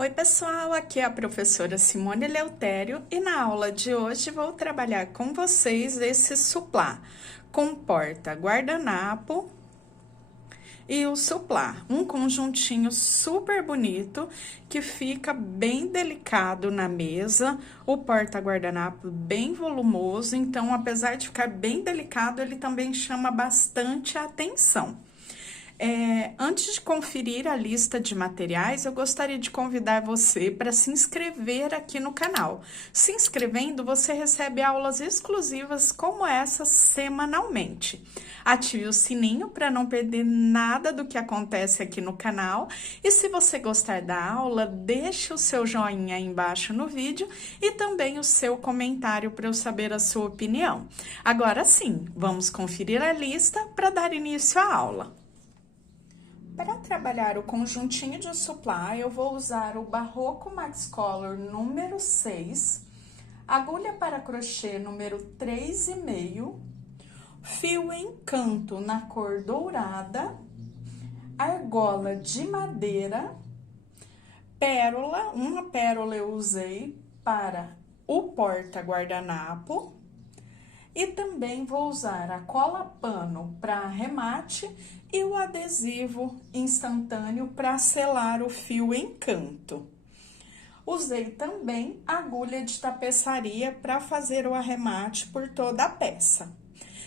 Oi, pessoal, aqui é a professora Simone Eleutério e na aula de hoje vou trabalhar com vocês esse suplá com porta guardanapo e o suplá, um conjuntinho super bonito que fica bem delicado na mesa, o porta guardanapo bem volumoso, então apesar de ficar bem delicado, ele também chama bastante a atenção. Antes de conferir a lista de materiais, eu gostaria de convidar você para se inscrever aqui no canal. Se inscrevendo, você recebe aulas exclusivas como essa semanalmente. Ative o sininho para não perder nada do que acontece aqui no canal. E se você gostar da aula, deixe o seu joinha aí embaixo no vídeo e também o seu comentário para eu saber a sua opinião. Agora sim, vamos conferir a lista para dar início à aula. Para trabalhar o conjuntinho de suplá, eu vou usar o Barroco Max Color número 6, agulha para crochê número 3,5, fio Encanto na cor dourada, argola de madeira, pérola, uma pérola eu usei para o porta guardanapo, e também vou usar a cola pano para arremate e o adesivo instantâneo para selar o fio Encanto. Usei também agulha de tapeçaria para fazer o arremate por toda a peça.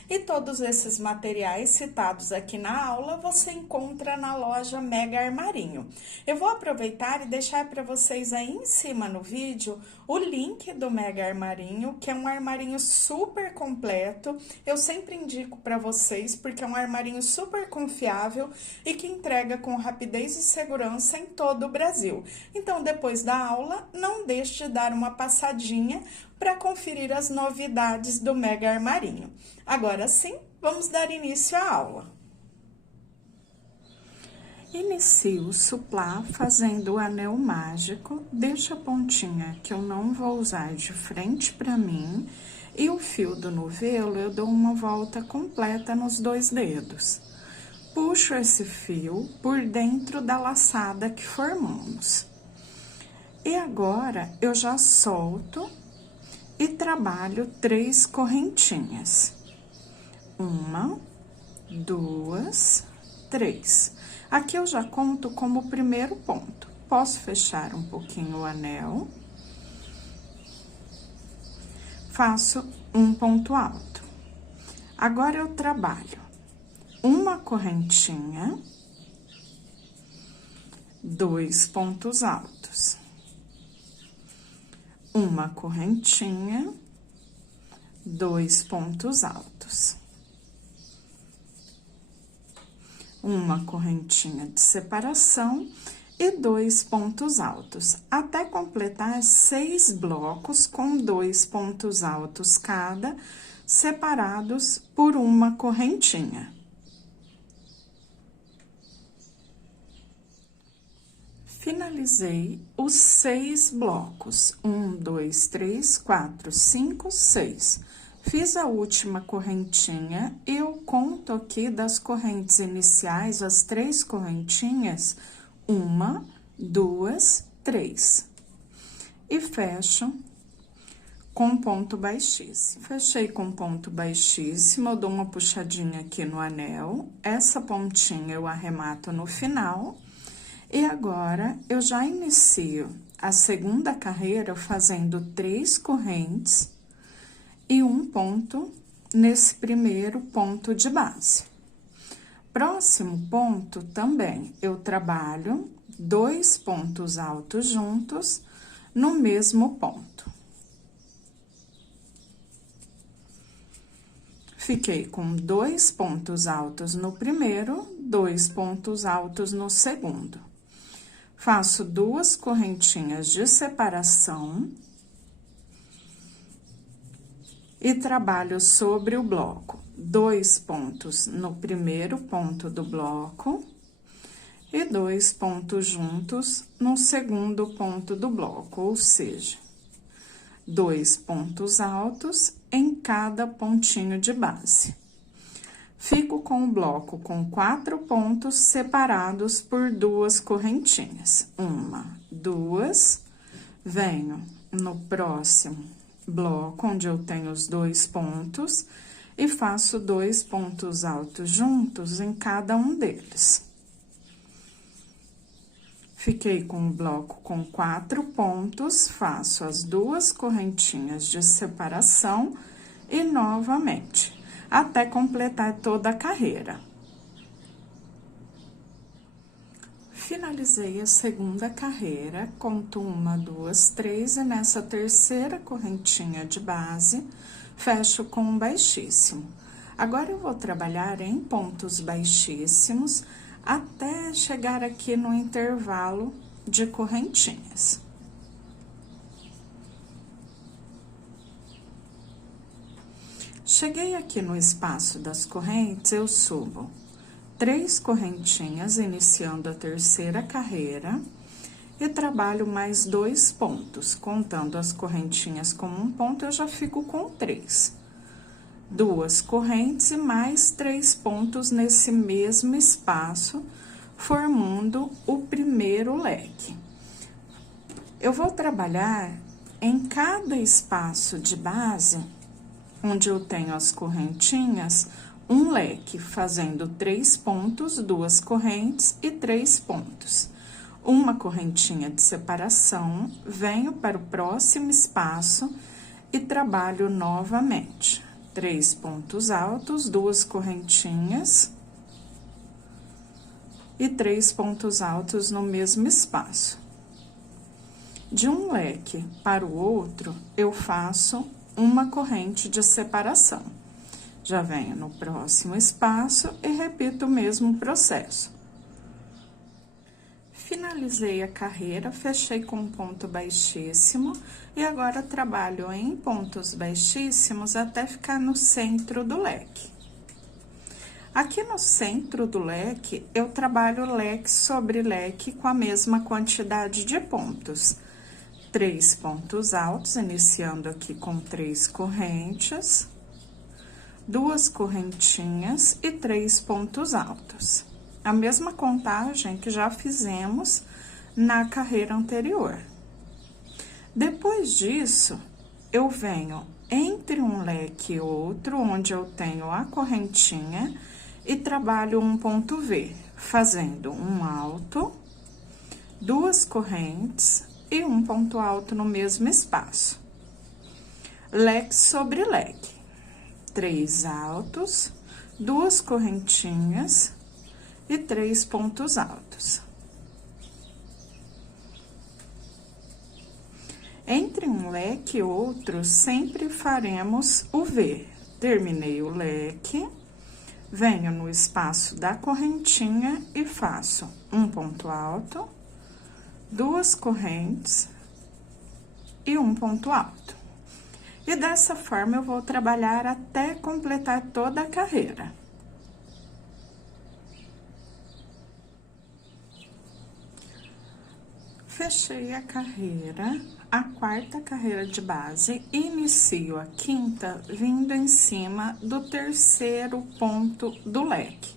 E todos esses materiais citados aqui na aula você encontra na loja Mega Armarinho. Eu vou aproveitar e deixar para vocês aí em cima no vídeo o link do Mega Armarinho, que é um armarinho super completo. Eu sempre indico para vocês porque é um armarinho super confiável e que entrega com rapidez e segurança em todo o Brasil. Então, depois da aula, não deixe de dar uma passadinha para conferir as novidades do Mega Armarinho. Agora sim, vamos dar início à aula. Inicio o suplá fazendo o anel mágico, deixo a pontinha que eu não vou usar de frente para mim e o fio do novelo eu dou uma volta completa nos 2 dedos. Puxo esse fio por dentro da laçada que formamos. E agora eu já solto e trabalho 3 correntinhas. 1, 2, 3. Aqui eu já conto como o primeiro ponto. Posso fechar um pouquinho o anel. Faço um ponto alto. Agora eu trabalho uma correntinha, 2 pontos altos. Uma correntinha, 2 pontos altos. Uma correntinha de separação e 2 pontos altos, até completar 6 blocos com 2 pontos altos cada, separados por uma correntinha. Finalizei os 6 blocos, 1, 2, 3, 4, 5, 6. Fiz a última correntinha, eu conto aqui das correntes iniciais, as 3 correntinhas, 1, 2, 3. E fecho com ponto baixíssimo. Fechei com ponto baixíssimo, eu dou uma puxadinha aqui no anel, essa pontinha eu arremato no final. E agora, eu já inicio a segunda carreira fazendo 3 correntes e um ponto nesse primeiro ponto de base. Próximo ponto também, eu trabalho 2 pontos altos juntos no mesmo ponto. Fiquei com 2 pontos altos no primeiro, 2 pontos altos no segundo. Faço 2 correntinhas de separação e trabalho sobre o bloco. 2 pontos no primeiro ponto do bloco e 2 pontos juntos no segundo ponto do bloco, ou seja, 2 pontos altos em cada pontinho de base. Fico com o bloco com 4 pontos separados por 2 correntinhas. 1, duas, venho no próximo bloco, onde eu tenho os 2 pontos, e faço 2 pontos altos juntos em cada um deles. Fiquei com o bloco com 4 pontos, faço as 2 correntinhas de separação e novamente, até completar toda a carreira. Finalizei a segunda carreira, conto 1, 2, 3, e nessa terceira correntinha de base, fecho com um baixíssimo. Agora, eu vou trabalhar em pontos baixíssimos, até chegar aqui no intervalo de correntinhas. Cheguei aqui no espaço das correntes, eu subo 3 correntinhas, iniciando a terceira carreira, e trabalho mais 2 pontos, contando as correntinhas como um ponto, eu já fico com 3. 2 correntes e mais 3 pontos nesse mesmo espaço, formando o primeiro leque. Eu vou trabalhar em cada espaço de base, onde eu tenho as correntinhas, um leque, fazendo 3 pontos, 2 correntes e 3 pontos. Uma correntinha de separação, venho para o próximo espaço e trabalho novamente. 3 pontos altos, 2 correntinhas e 3 pontos altos no mesmo espaço. De um leque para o outro, eu faço uma corrente de separação. Já venho no próximo espaço e repito o mesmo processo. Finalizei a carreira, fechei com um ponto baixíssimo e agora trabalho em pontos baixíssimos até ficar no centro do leque. Aqui no centro do leque, eu trabalho leque sobre leque com a mesma quantidade de pontos. 3 pontos altos, iniciando aqui com 3 correntes, 2 correntinhas e 3 pontos altos. A mesma contagem que já fizemos na carreira anterior. Depois disso, eu venho entre um leque e outro, onde eu tenho a correntinha, e trabalho um ponto V, fazendo um alto, 2 correntes e um ponto alto no mesmo espaço. Leque sobre leque, 3 altos, 2 correntinhas e 3 pontos altos. Entre um leque e outro, sempre faremos o V. Terminei o leque, venho no espaço da correntinha e faço um ponto alto, 2 correntes e um ponto alto. E dessa forma, eu vou trabalhar até completar toda a carreira. Fechei a carreira, a quarta carreira de base, inicio a quinta vindo em cima do terceiro ponto do leque.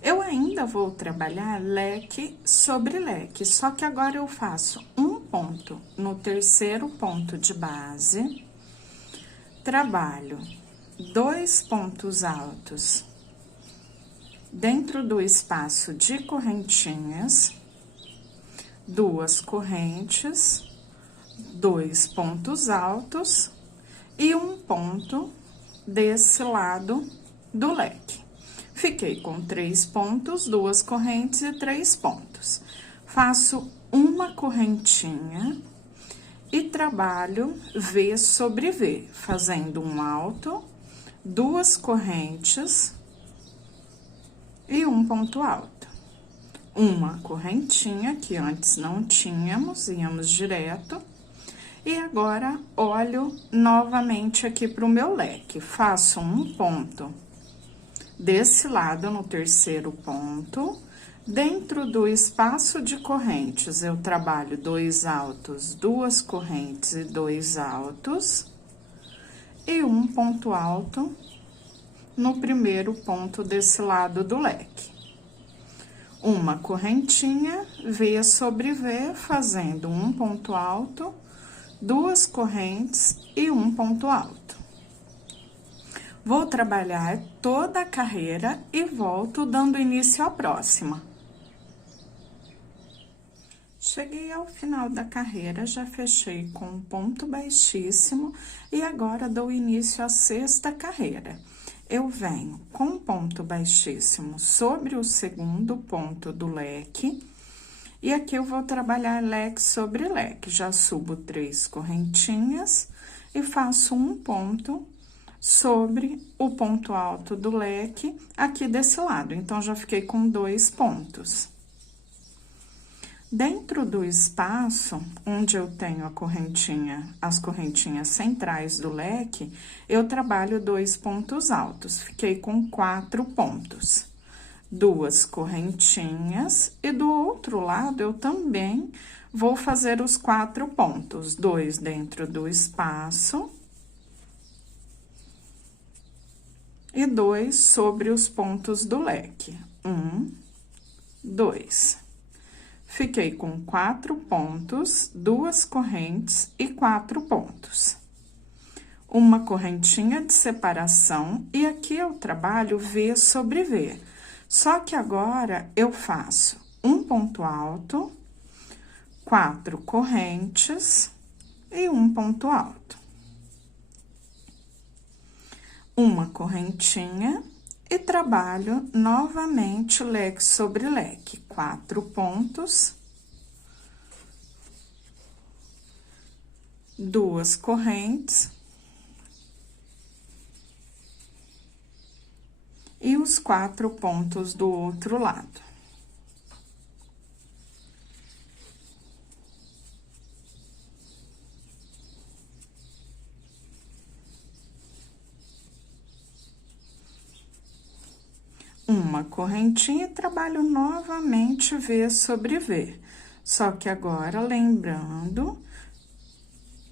Eu ainda vou trabalhar leque sobre leque, só que agora eu faço um ponto no terceiro ponto de base, trabalho 2 pontos altos dentro do espaço de correntinhas, 2 correntes, 2 pontos altos e um ponto desse lado do leque. Fiquei com 3 pontos, 2 correntes e 3 pontos. Faço uma correntinha e trabalho V sobre V, fazendo um alto, 2 correntes e um ponto alto. Uma correntinha, que antes não tínhamos, íamos direto. E agora, olho novamente aqui pro meu leque. Faço um ponto desse lado, no terceiro ponto. Dentro do espaço de correntes, eu trabalho 2 altos, 2 correntes e 2 altos. E um ponto alto no primeiro ponto desse lado do leque. uma correntinha, V sobre V, fazendo um ponto alto, duas correntes e um ponto alto. Vou trabalhar toda a carreira e volto dando início à próxima. Cheguei ao final da carreira, já fechei com um ponto baixíssimo e agora dou início à sexta carreira. Eu venho com ponto baixíssimo sobre o segundo ponto do leque e aqui eu vou trabalhar leque sobre leque. Já subo 3 correntinhas e faço um ponto sobre o ponto alto do leque aqui desse lado. Então, já fiquei com 2 pontos. Dentro do espaço, onde eu tenho as correntinhas centrais do leque, eu trabalho 2 pontos altos. Fiquei com 4 pontos. 2 correntinhas e do outro lado eu também vou fazer os 4 pontos. 2 dentro do espaço e 2 sobre os pontos do leque. 1, 2. Fiquei com 4 pontos, 2 correntes e 4 pontos. Uma correntinha de separação e aqui eu trabalho V sobre V. Só que agora eu faço um ponto alto, 4 correntes e um ponto alto. Uma correntinha e trabalho novamente leque sobre leque, 4 pontos, 2 correntes e os 4 pontos do outro lado. Uma correntinha e trabalho novamente V sobre V. Só que agora, lembrando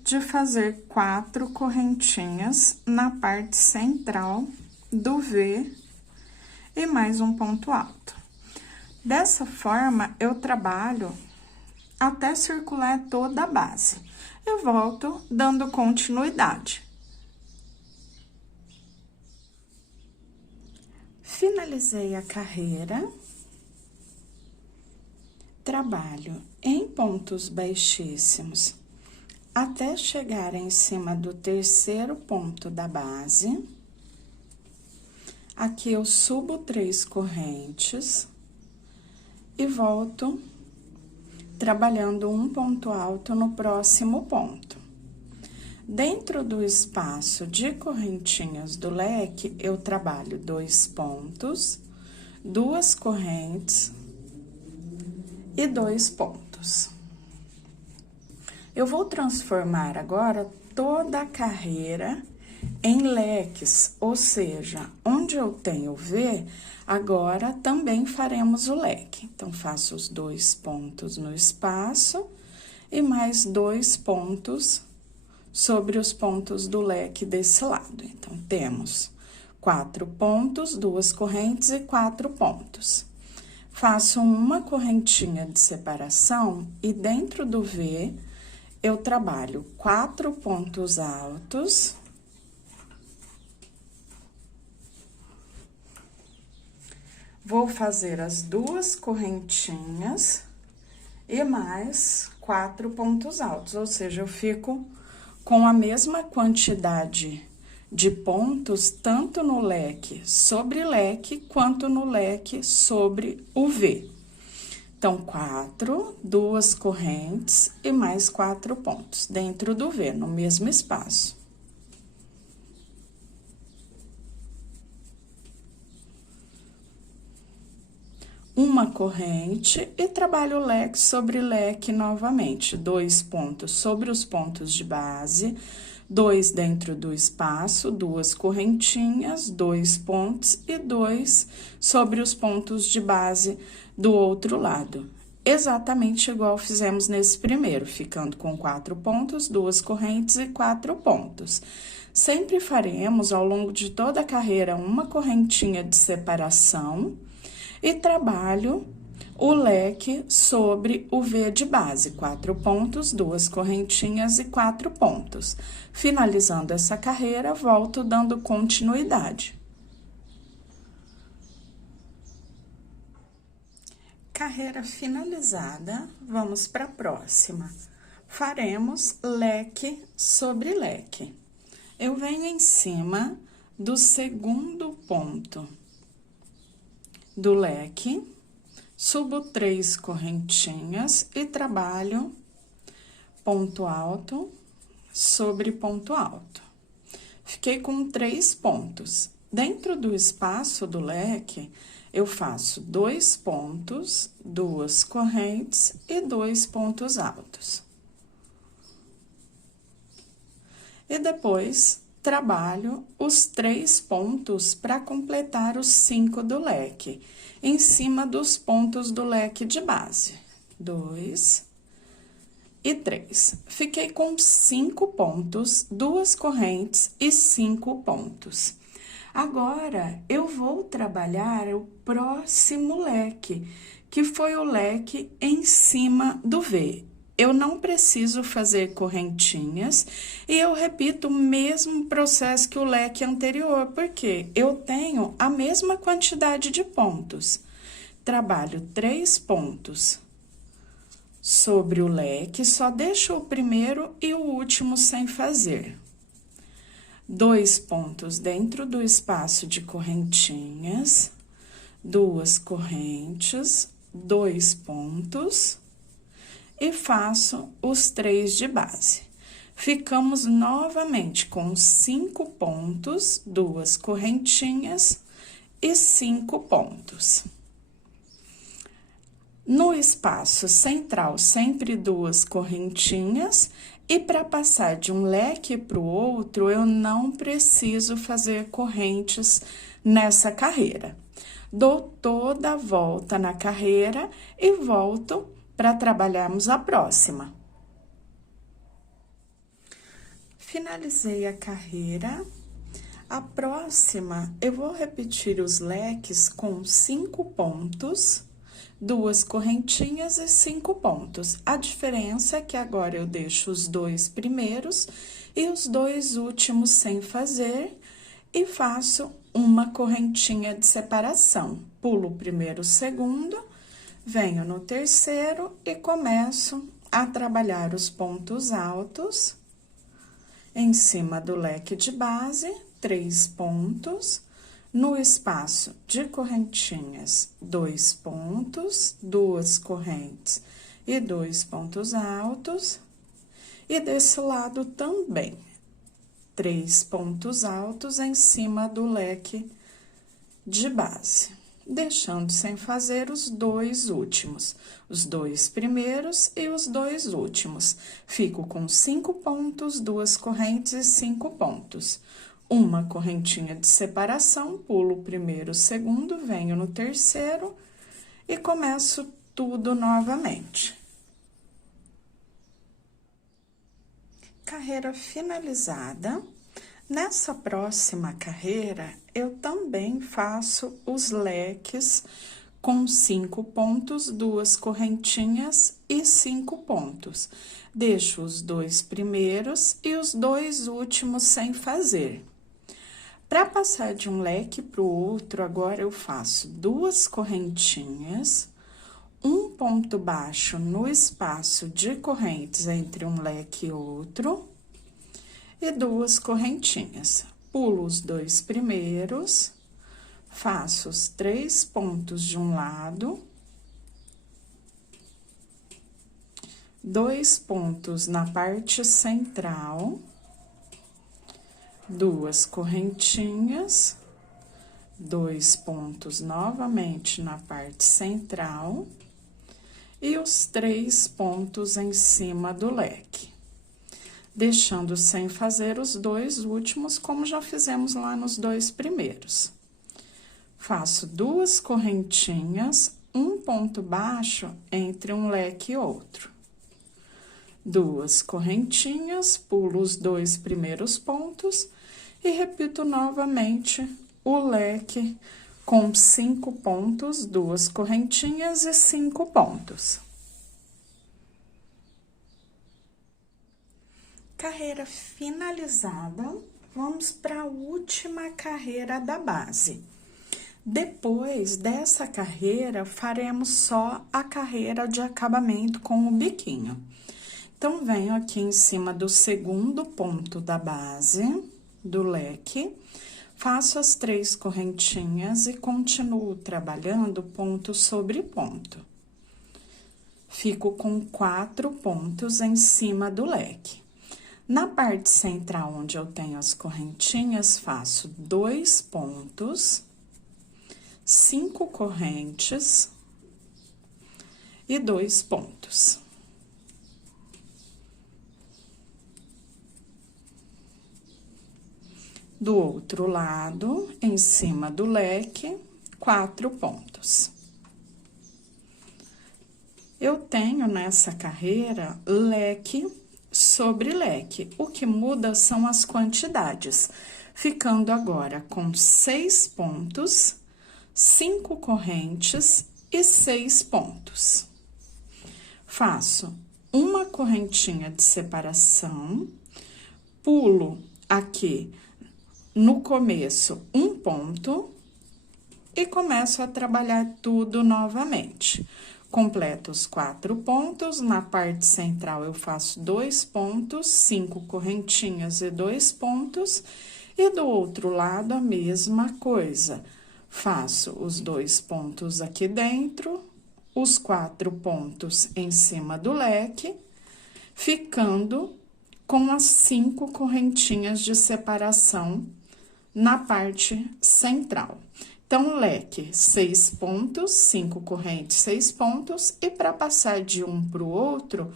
de fazer 4 correntinhas na parte central do V e mais um ponto alto. Dessa forma, eu trabalho até circular toda a base. Eu volto dando continuidade. Finalizei a carreira, trabalho em pontos baixíssimos até chegar em cima do terceiro ponto da base. Aqui eu subo 3 correntes e volto trabalhando um ponto alto no próximo ponto. Dentro do espaço de correntinhas do leque, eu trabalho 2 pontos, 2 correntes e 2 pontos. Eu vou transformar agora toda a carreira em leques, ou seja, onde eu tenho V, agora também faremos o leque. Então, faço os 2 pontos no espaço e mais 2 pontos sobre os pontos do leque desse lado. Então, temos 4 pontos, 2 correntes e 4 pontos. Faço uma correntinha de separação e dentro do V, eu trabalho 4 pontos altos. Vou fazer as 2 correntinhas e mais 4 pontos altos, ou seja, eu fico com a mesma quantidade de pontos, tanto no leque sobre leque, quanto no leque sobre o V. Então, 4, 2 correntes e mais 4 pontos dentro do V, no mesmo espaço. Uma corrente e trabalho leque sobre leque novamente, 2 pontos sobre os pontos de base, 2 dentro do espaço, 2 correntinhas, 2 pontos e 2 sobre os pontos de base do outro lado. Exatamente igual fizemos nesse primeiro, ficando com 4 pontos, 2 correntes e 4 pontos. Sempre faremos, ao longo de toda a carreira, uma correntinha de separação e trabalho o leque sobre o V de base, 4 pontos, 2 correntinhas e 4 pontos. Finalizando essa carreira, volto dando continuidade. Carreira finalizada, vamos para a próxima. Faremos leque sobre leque. Eu venho em cima do segundo ponto do leque, subo 3 correntinhas e trabalho ponto alto sobre ponto alto. Fiquei com 3 pontos. Dentro do espaço do leque, eu faço 2 pontos, 2 correntes e 2 pontos altos. E depois, trabalho os 3 pontos para completar os 5 do leque, em cima dos pontos do leque de base. 2 e 3. Fiquei com 5 pontos, 2 correntes e 5 pontos. Agora, eu vou trabalhar o próximo leque, que foi o leque em cima do V. Eu não preciso fazer correntinhas e eu repito o mesmo processo que o leque anterior, porque eu tenho a mesma quantidade de pontos. Trabalho 3 pontos sobre o leque, só deixo o primeiro e o último sem fazer. 2 pontos dentro do espaço de correntinhas, 2 correntes, 2 pontos e faço os 3 de base. Ficamos novamente com 5 pontos, 2 correntinhas e 5 pontos. No espaço central, sempre 2 correntinhas. E para passar de um leque para o outro, eu não preciso fazer correntes nessa carreira. Dou toda a volta na carreira e volto para trabalharmos a próxima. Finalizei a carreira. A próxima, eu vou repetir os leques com 5 pontos, 2 correntinhas e 5 pontos. A diferença é que agora eu deixo os 2 primeiros e os 2 últimos sem fazer e faço uma correntinha de separação. Pulo o primeiro, o segundo, venho no terceiro e começo a trabalhar os pontos altos em cima do leque de base, 3 pontos. No espaço de correntinhas, 2 pontos, 2 correntes e 2 pontos altos. E desse lado também, 3 pontos altos em cima do leque de base, deixando sem fazer os 2 últimos, os 2 primeiros e os 2 últimos. Fico com 5 pontos, 2 correntes e 5 pontos. Uma correntinha de separação, pulo o primeiro, o segundo, venho no terceiro e começo tudo novamente. Carreira finalizada. Nessa próxima carreira, eu também faço os leques com 5 pontos, 2 correntinhas e 5 pontos. Deixo os 2 primeiros e os 2 últimos sem fazer. Para passar de um leque para o outro, agora eu faço 2 correntinhas, um ponto baixo no espaço de correntes entre um leque e outro, e 2 correntinhas. Pulo os 2 primeiros, faço os 3 pontos de um lado, 2 pontos na parte central, 2 correntinhas, 2 pontos novamente na parte central e os 3 pontos em cima do leque, deixando sem fazer os 2 últimos, como já fizemos lá nos 2 primeiros. Faço 2 correntinhas, um ponto baixo entre um leque e outro. 2 correntinhas, pulo os 2 primeiros pontos e repito novamente o leque com 5 pontos, 2 correntinhas e 5 pontos. Carreira finalizada, vamos para a última carreira da base. Depois dessa carreira, faremos só a carreira de acabamento com o biquinho. Então, venho aqui em cima do segundo ponto da base do leque, faço as 3 correntinhas e continuo trabalhando ponto sobre ponto. Fico com 4 pontos em cima do leque. Na parte central, onde eu tenho as correntinhas, faço 2 pontos, 5 correntes e 2 pontos. Do outro lado, em cima do leque, 4 pontos. Eu tenho nessa carreira leque sobre leque. O que muda são as quantidades, ficando agora com 6 pontos, 5 correntes e 6 pontos. Faço uma correntinha de separação, pulo aqui no começo um ponto e começo a trabalhar tudo novamente. Completo os 4 pontos, na parte central eu faço 2 pontos, 5 correntinhas e 2 pontos, e do outro lado a mesma coisa. Faço os 2 pontos aqui dentro, os 4 pontos em cima do leque, ficando com as 5 correntinhas de separação na parte central. Então, leque, 6 pontos, 5 correntes, 6 pontos, e para passar de um para o outro,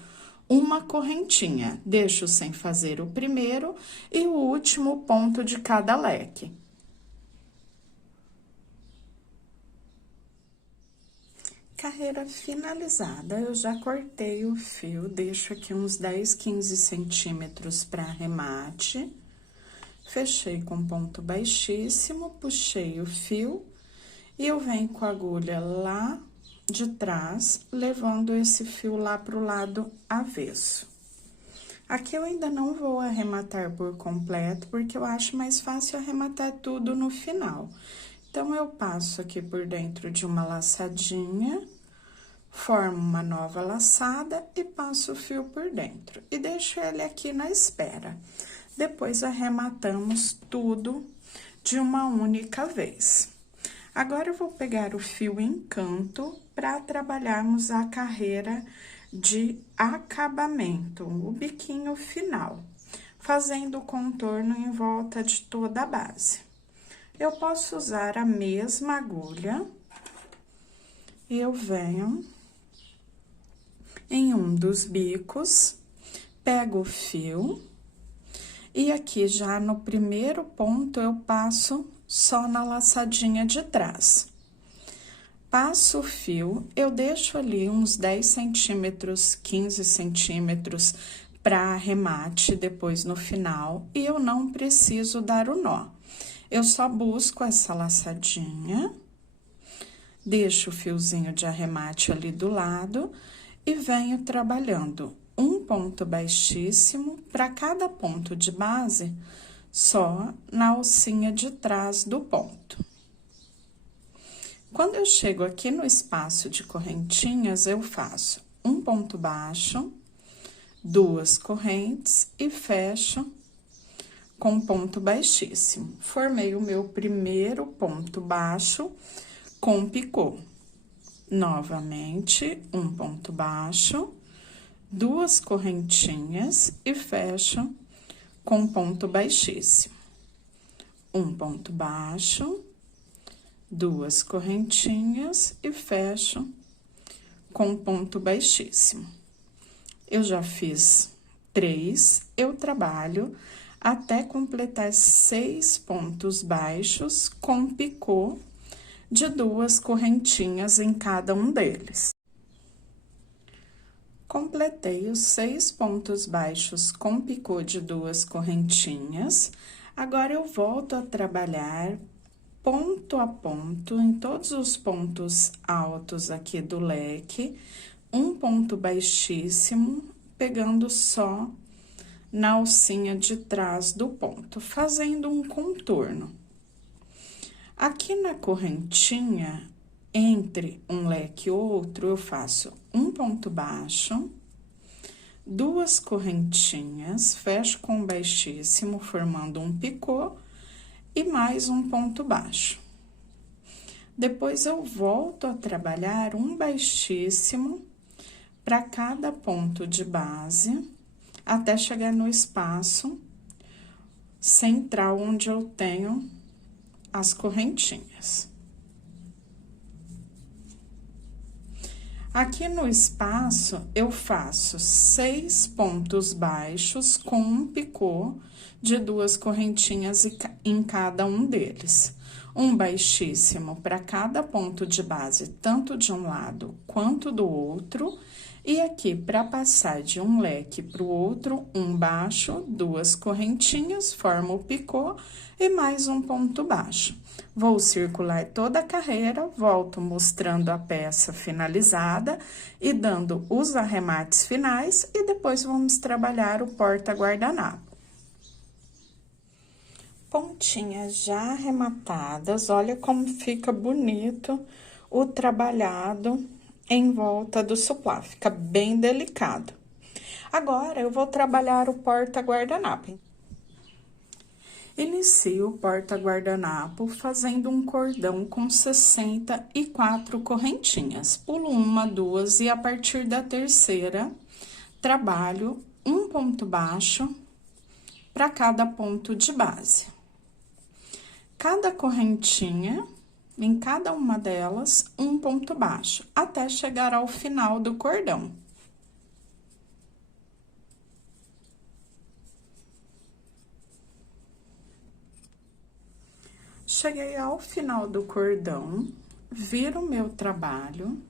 uma correntinha. Deixo sem fazer o primeiro e o último ponto de cada leque. Carreira finalizada, eu já cortei o fio, deixo aqui uns 10, 15 centímetros para arremate. Fechei com ponto baixíssimo, puxei o fio e eu venho com a agulha lá de trás, levando esse fio lá pro lado avesso. Aqui eu ainda não vou arrematar por completo, porque eu acho mais fácil arrematar tudo no final. Então, eu passo aqui por dentro de uma laçadinha, formo uma nova laçada e passo o fio por dentro. E deixo ele aqui na espera. Depois, arrematamos tudo de uma única vez. Agora, eu vou pegar o fio em canto para trabalharmos a carreira de acabamento, o biquinho final, fazendo o contorno em volta de toda a base. Eu posso usar a mesma agulha, eu venho em um dos bicos, pego o fio. E aqui, já no primeiro ponto, eu passo só na laçadinha de trás. Passo o fio, eu deixo ali uns 10 centímetros, 15 centímetros para arremate depois no final, e eu não preciso dar o nó. Eu só busco essa laçadinha, deixo o fiozinho de arremate ali do lado e venho trabalhando um ponto baixíssimo para cada ponto de base, só na alcinha de trás do ponto. Quando eu chego aqui no espaço de correntinhas, eu faço um ponto baixo, 2 correntes e fecho com ponto baixíssimo. Formei o meu primeiro ponto baixo com picô. Novamente, um ponto baixo, 2 correntinhas e fecho com ponto baixíssimo. Um ponto baixo, 2 correntinhas e fecho com ponto baixíssimo. Eu já fiz 3, eu trabalho até completar 6 pontos baixos com picô de 2 correntinhas em cada um deles. Completei os 6 pontos baixos com picô de 2 correntinhas. Agora, eu volto a trabalhar ponto a ponto, em todos os pontos altos aqui do leque, um ponto baixíssimo, pegando só na alcinha de trás do ponto, fazendo um contorno. Aqui na correntinha, entre um leque e outro, eu faço um ponto baixo, duas correntinhas, fecho com baixíssimo, formando um picô, e mais um ponto baixo. Depois, eu volto a trabalhar um baixíssimo para cada ponto de base, até chegar no espaço central, onde eu tenho as correntinhas. Aqui no espaço, eu faço 6 pontos baixos com um picô de 2 correntinhas em cada um deles. Um baixíssimo para cada ponto de base, tanto de um lado quanto do outro. E aqui, para passar de um leque para o outro, um baixo, 2 correntinhas, forma o picô e mais um ponto baixo. Vou circular toda a carreira, volto mostrando a peça finalizada e dando os arremates finais, e depois vamos trabalhar o porta-guardanapo. Pontinhas já arrematadas, olha como fica bonito o trabalhado em volta do suplá, fica bem delicado. Agora, eu vou trabalhar o porta-guardanapo. Inicio o porta-guardanapo fazendo um cordão com 64 correntinhas. Pulo uma, duas e a partir da terceira, trabalho um ponto baixo para cada ponto de base. Cada correntinha, em cada uma delas, um ponto baixo, até chegar ao final do cordão. Cheguei ao final do cordão, viro o meu trabalho,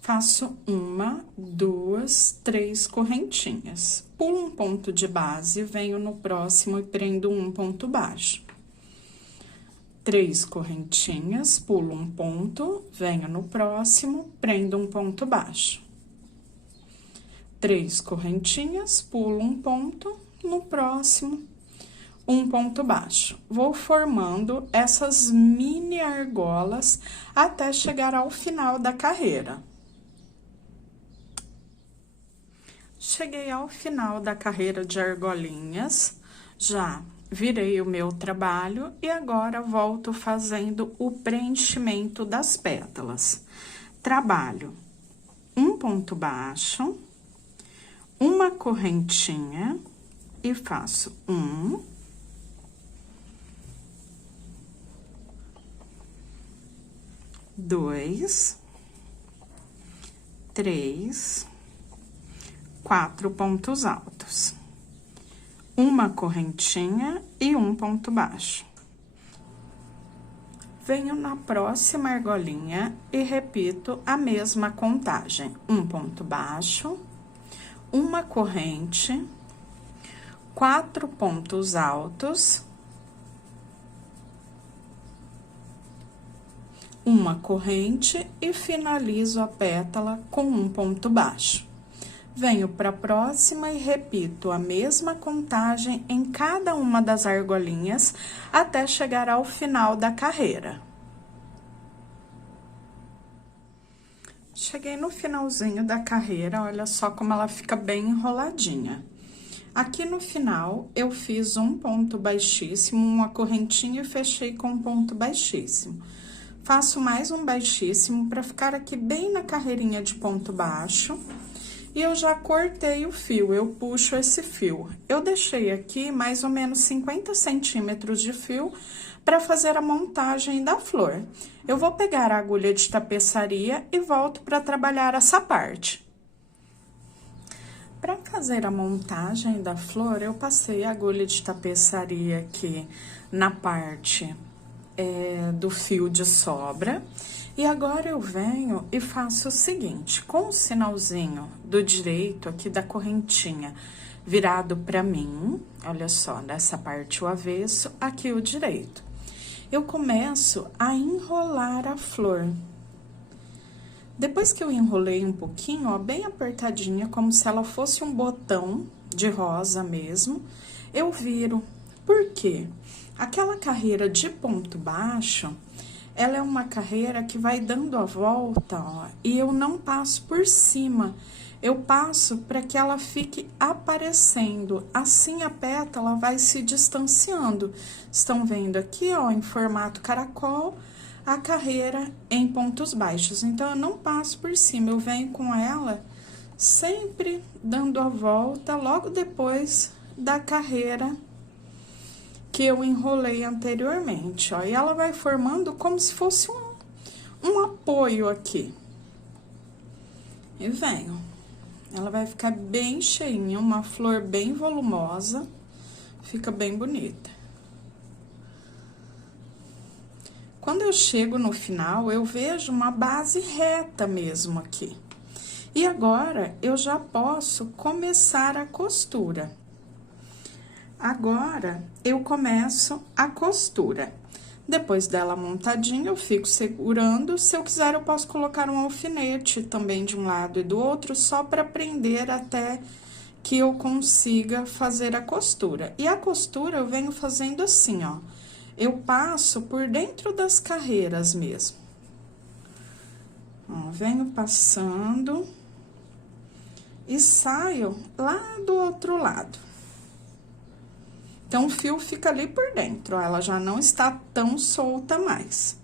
faço uma, duas, 3 correntinhas. Pulo um ponto de base, venho no próximo e prendo um ponto baixo. 3 correntinhas, pulo um ponto, venho no próximo, prendo um ponto baixo. 3 correntinhas, pulo um ponto, no próximo, um ponto baixo. Vou formando essas mini argolas até chegar ao final da carreira. Cheguei ao final da carreira de argolinhas, já virei o meu trabalho e agora volto fazendo o preenchimento das pétalas. Trabalho um ponto baixo, uma correntinha e faço 1, 2, 3, 4 pontos altos, uma correntinha e um ponto baixo. Venho na próxima argolinha e repito a mesma contagem: um ponto baixo, uma corrente, 4 pontos altos, uma corrente e finalizo a pétala com um ponto baixo. Venho para a próxima e repito a mesma contagem em cada uma das argolinhas até chegar ao final da carreira. Cheguei no finalzinho da carreira, olha só como ela fica bem enroladinha. Aqui no final, eu fiz um ponto baixíssimo, uma correntinha e fechei com um ponto baixíssimo. Faço mais um baixíssimo para ficar aqui bem na carreirinha de ponto baixo. E eu já cortei o fio, eu puxo esse fio. Eu deixei aqui mais ou menos 50 centímetros de fio para fazer a montagem da flor. Eu vou pegar a agulha de tapeçaria e volto para trabalhar essa parte. Para fazer a montagem da flor, eu passei a agulha de tapeçaria aqui na parte do fio de sobra. E agora, eu venho e faço o seguinte: com o sinalzinho do direito aqui da correntinha virado para mim, olha só, nessa parte o avesso, aqui o direito. eu começo a enrolar a flor. Depois que eu enrolei um pouquinho, ó, bem apertadinha, como se ela fosse um botão de rosa mesmo, eu viro. Por quê? Aquela carreira de ponto baixo, ela é uma carreira que vai dando a volta, ó, e eu não passo por cima. Eu passo para que ela fique aparecendo, assim a pétala vai se distanciando. Estão vendo aqui, ó, em formato caracol, a carreira em pontos baixos. Então, eu não passo por cima, eu venho com ela sempre dando a volta logo depois da carreira que eu enrolei anteriormente, ó. E ela vai formando como se fosse um apoio aqui. E venho. Ela vai ficar bem cheinha, uma flor bem volumosa, fica bem bonita. Quando eu chego no final, eu vejo uma base reta mesmo aqui. E agora, eu já posso começar a costura. Agora, eu começo a costura. Depois dela montadinha, eu fico segurando. Se eu quiser, eu posso colocar um alfinete também de um lado e do outro, só para prender até que eu consiga fazer a costura. E a costura eu venho fazendo assim, ó. Eu passo por dentro das carreiras mesmo. Ó, venho passando e saio lá do outro lado. Então, o fio fica ali por dentro, ó, ela já não está tão solta mais.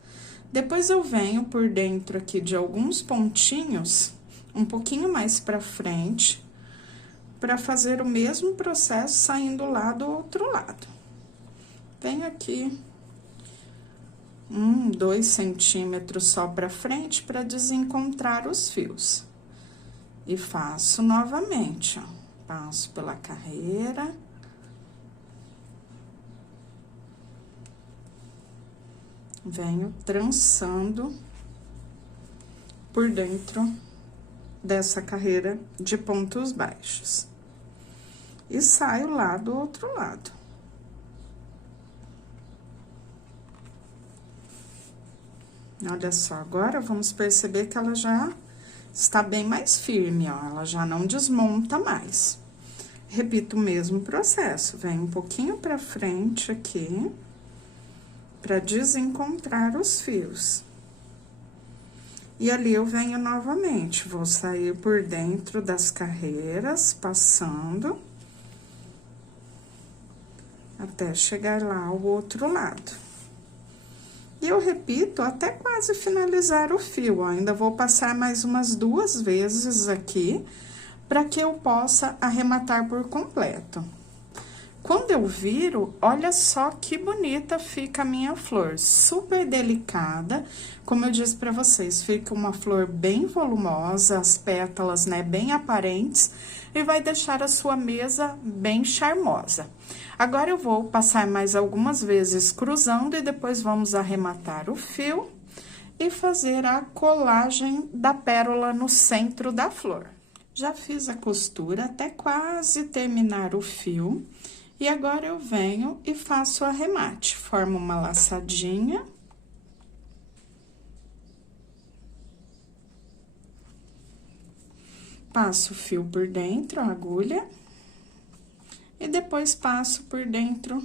Depois, eu venho por dentro aqui de alguns pontinhos, um pouquinho mais pra frente, pra fazer o mesmo processo saindo lá do outro lado. Venho aqui 2 centímetros só pra frente pra desencontrar os fios. E faço novamente, ó. Passo pela carreira. Venho trançando por dentro dessa carreira de pontos baixos. E saio lá do outro lado. Olha só, agora vamos perceber que ela já está bem mais firme, ó, ela já não desmonta mais. Repito o mesmo processo, venho um pouquinho pra frente aqui, pra desencontrar os fios. E ali eu venho novamente, vou sair por dentro das carreiras, passando, até chegar lá ao outro lado. E eu repito até quase finalizar o fio, ó. Ainda vou passar mais umas 2 vezes aqui, para que eu possa arrematar por completo. Quando eu viro, olha só que bonita fica a minha flor, super delicada. Como eu disse para vocês, fica uma flor bem volumosa, as pétalas, né, bem aparentes, e vai deixar a sua mesa bem charmosa. Agora, eu vou passar mais algumas vezes cruzando e depois vamos arrematar o fio e fazer a colagem da pérola no centro da flor. Já fiz a costura até quase terminar o fio. E agora, eu venho e faço o arremate, formo uma laçadinha. Passo o fio por dentro, a agulha. E depois passo por dentro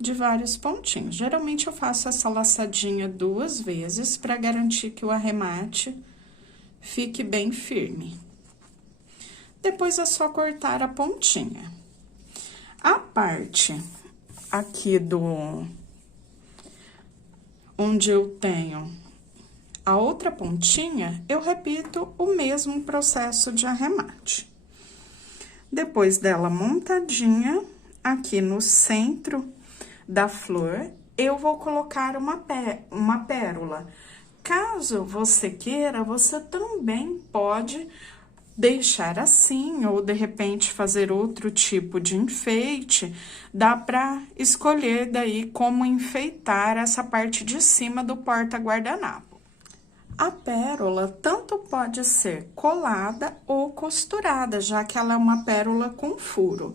de vários pontinhos. Geralmente, eu faço essa laçadinha 2 vezes para garantir que o arremate fique bem firme. Depois, é só cortar a pontinha. A parte aqui onde eu tenho a outra pontinha, eu repito o mesmo processo de arremate. Depois dela montadinha, aqui no centro da flor, eu vou colocar uma pérola. Caso você queira, você também pode deixar assim, ou de repente fazer outro tipo de enfeite, dá pra escolher daí como enfeitar essa parte de cima do porta-guardanapo. A pérola tanto pode ser colada ou costurada, já que ela é uma pérola com furo.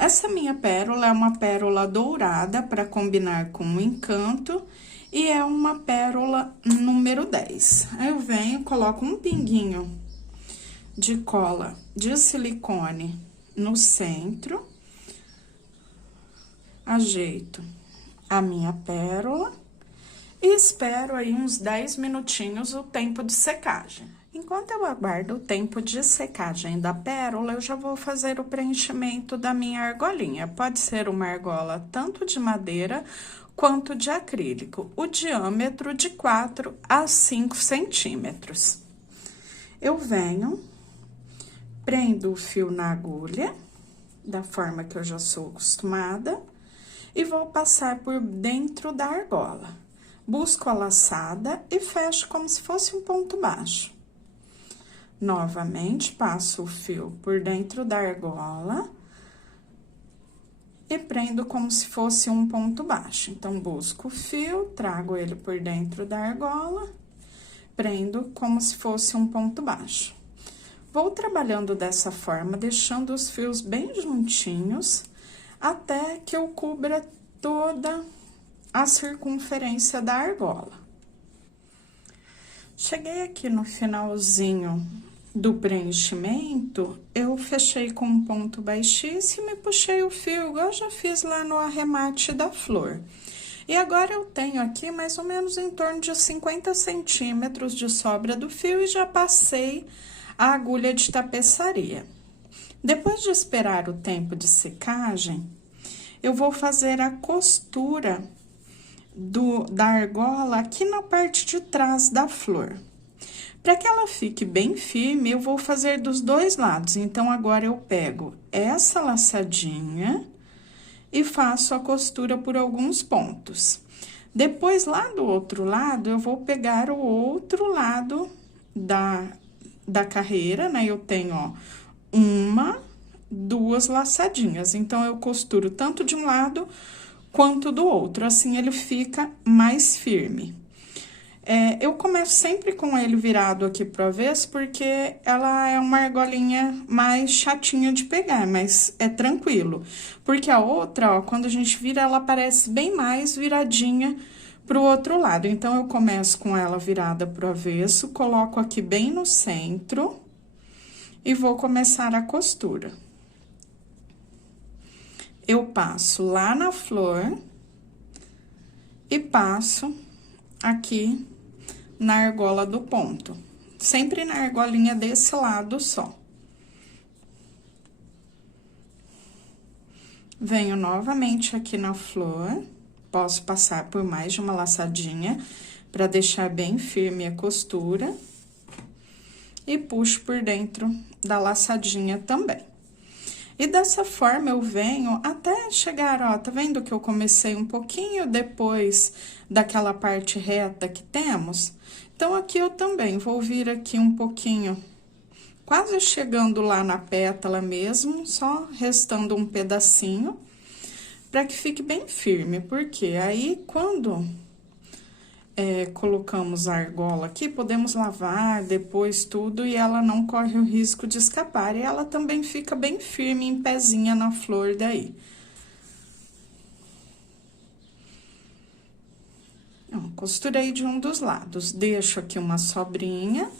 Essa minha pérola é uma pérola dourada para combinar com o encanto e é uma pérola número 10. Aí eu venho, coloco um pinguinho de cola de silicone no centro, ajeito a minha pérola e espero aí uns 10 minutinhos o tempo de secagem. Enquanto eu aguardo o tempo de secagem da pérola, eu já vou fazer o preenchimento da minha argolinha. Pode ser uma argola tanto de madeira quanto de acrílico, o diâmetro de 4 a 5 centímetros. Eu venho, prendo o fio na agulha, da forma que eu já sou acostumada, e vou passar por dentro da argola. Busco a laçada e fecho como se fosse um ponto baixo. Novamente, passo o fio por dentro da argola e prendo como se fosse um ponto baixo. Então, busco o fio, trago ele por dentro da argola, prendo como se fosse um ponto baixo. Vou trabalhando dessa forma, deixando os fios bem juntinhos, até que eu cubra toda a circunferência da argola. Cheguei aqui no finalzinho do preenchimento, eu fechei com um ponto baixíssimo e puxei o fio, igual eu já fiz lá no arremate da flor. E agora eu tenho aqui mais ou menos em torno de 50 centímetros de sobra do fio e já passei a agulha de tapeçaria. Depois de esperar o tempo de secagem, eu vou fazer a costura da argola aqui na parte de trás da flor. Para que ela fique bem firme, eu vou fazer dos dois lados. Então, agora eu pego essa laçadinha e faço a costura por alguns pontos. Depois, lá do outro lado, eu vou pegar o outro lado da carreira, né? Eu tenho, ó, uma, duas laçadinhas. Então, eu costuro tanto de um lado quanto do outro, assim ele fica mais firme. Eu começo sempre com ele virado aqui pro avesso, porque ela é uma argolinha mais chatinha de pegar, mas é tranquilo. Porque a outra, ó, quando a gente vira, ela parece bem mais viradinha pro outro lado. Então, eu começo com ela virada pro avesso, coloco aqui bem no centro e vou começar a costura. Eu passo lá na flor e passo aqui na argola do ponto, sempre na argolinha desse lado só. Venho novamente aqui na flor, posso passar por mais de uma laçadinha para deixar bem firme a costura e puxo por dentro da laçadinha também. E dessa forma, eu venho até chegar, ó, tá vendo que eu comecei um pouquinho depois daquela parte reta que temos? Então, aqui eu também vou vir aqui um pouquinho, quase chegando lá na pétala mesmo, só restando um pedacinho, para que fique bem firme, porque aí, quando colocamos a argola aqui, podemos lavar depois tudo e ela não corre o risco de escapar. E ela também fica bem firme em pezinha na flor daí. Ó, costurei de um dos lados, deixo aqui uma sobrinha.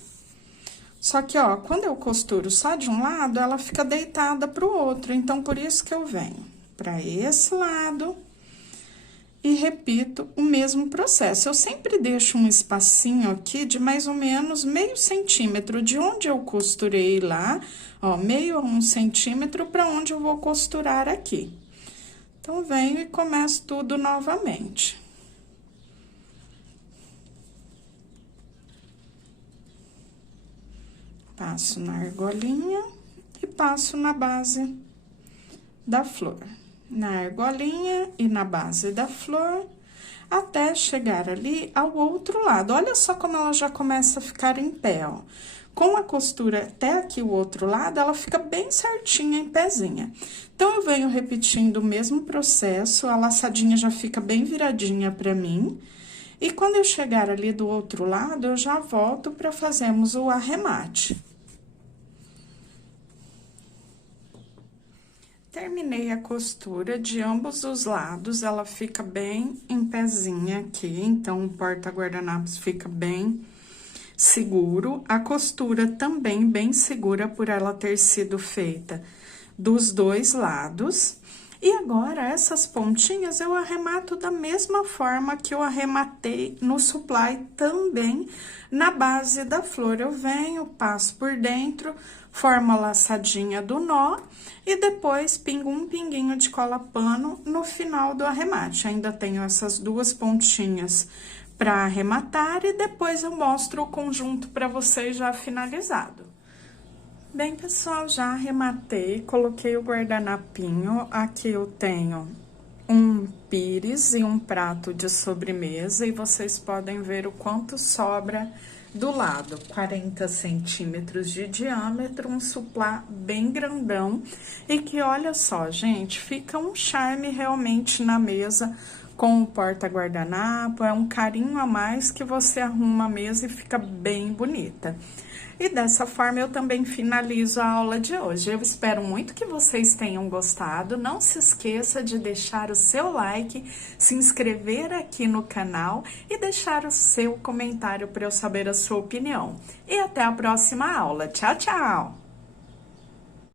Só que, ó, quando eu costuro só de um lado, ela fica deitada pro outro. Então, por isso que eu venho pra esse lado e repito o mesmo processo. Eu sempre deixo um espacinho aqui de mais ou menos meio centímetro de onde eu costurei lá, ó, meio a 1 centímetro para onde eu vou costurar aqui. Então, venho e começo tudo novamente. Passo na argolinha e passo na base da flor. Na argolinha e na base da flor, até chegar ali ao outro lado. Olha só como ela já começa a ficar em pé, ó. Com a costura até aqui o outro lado, ela fica bem certinha em pezinha. Então, eu venho repetindo o mesmo processo, a laçadinha já fica bem viradinha pra mim. E quando eu chegar ali do outro lado, eu já volto para fazermos o arremate. Terminei a costura de ambos os lados, ela fica bem em pezinha aqui, então o porta-guardanapos fica bem seguro. A costura também bem segura por ela ter sido feita dos dois lados. E agora, essas pontinhas eu arremato da mesma forma que eu arrematei no supply também na base da flor. Eu venho, passo por dentro, formo a laçadinha do nó e depois pingo um pinguinho de cola pano no final do arremate. Ainda tenho essas duas pontinhas para arrematar e depois eu mostro o conjunto para vocês já finalizado. Bem, pessoal, já arrematei, coloquei o guardanapinho. Aqui eu tenho um pires e um prato de sobremesa e vocês podem ver o quanto sobra do lado. 40 centímetros de diâmetro, um suplá bem grandão e que, olha só, gente, fica um charme realmente na mesa com o porta-guardanapo. É um carinho a mais que você arruma a mesa e fica bem bonita. E dessa forma eu também finalizo a aula de hoje. Eu espero muito que vocês tenham gostado. Não se esqueça de deixar o seu like, se inscrever aqui no canal e deixar o seu comentário para eu saber a sua opinião. E até a próxima aula. Tchau, tchau!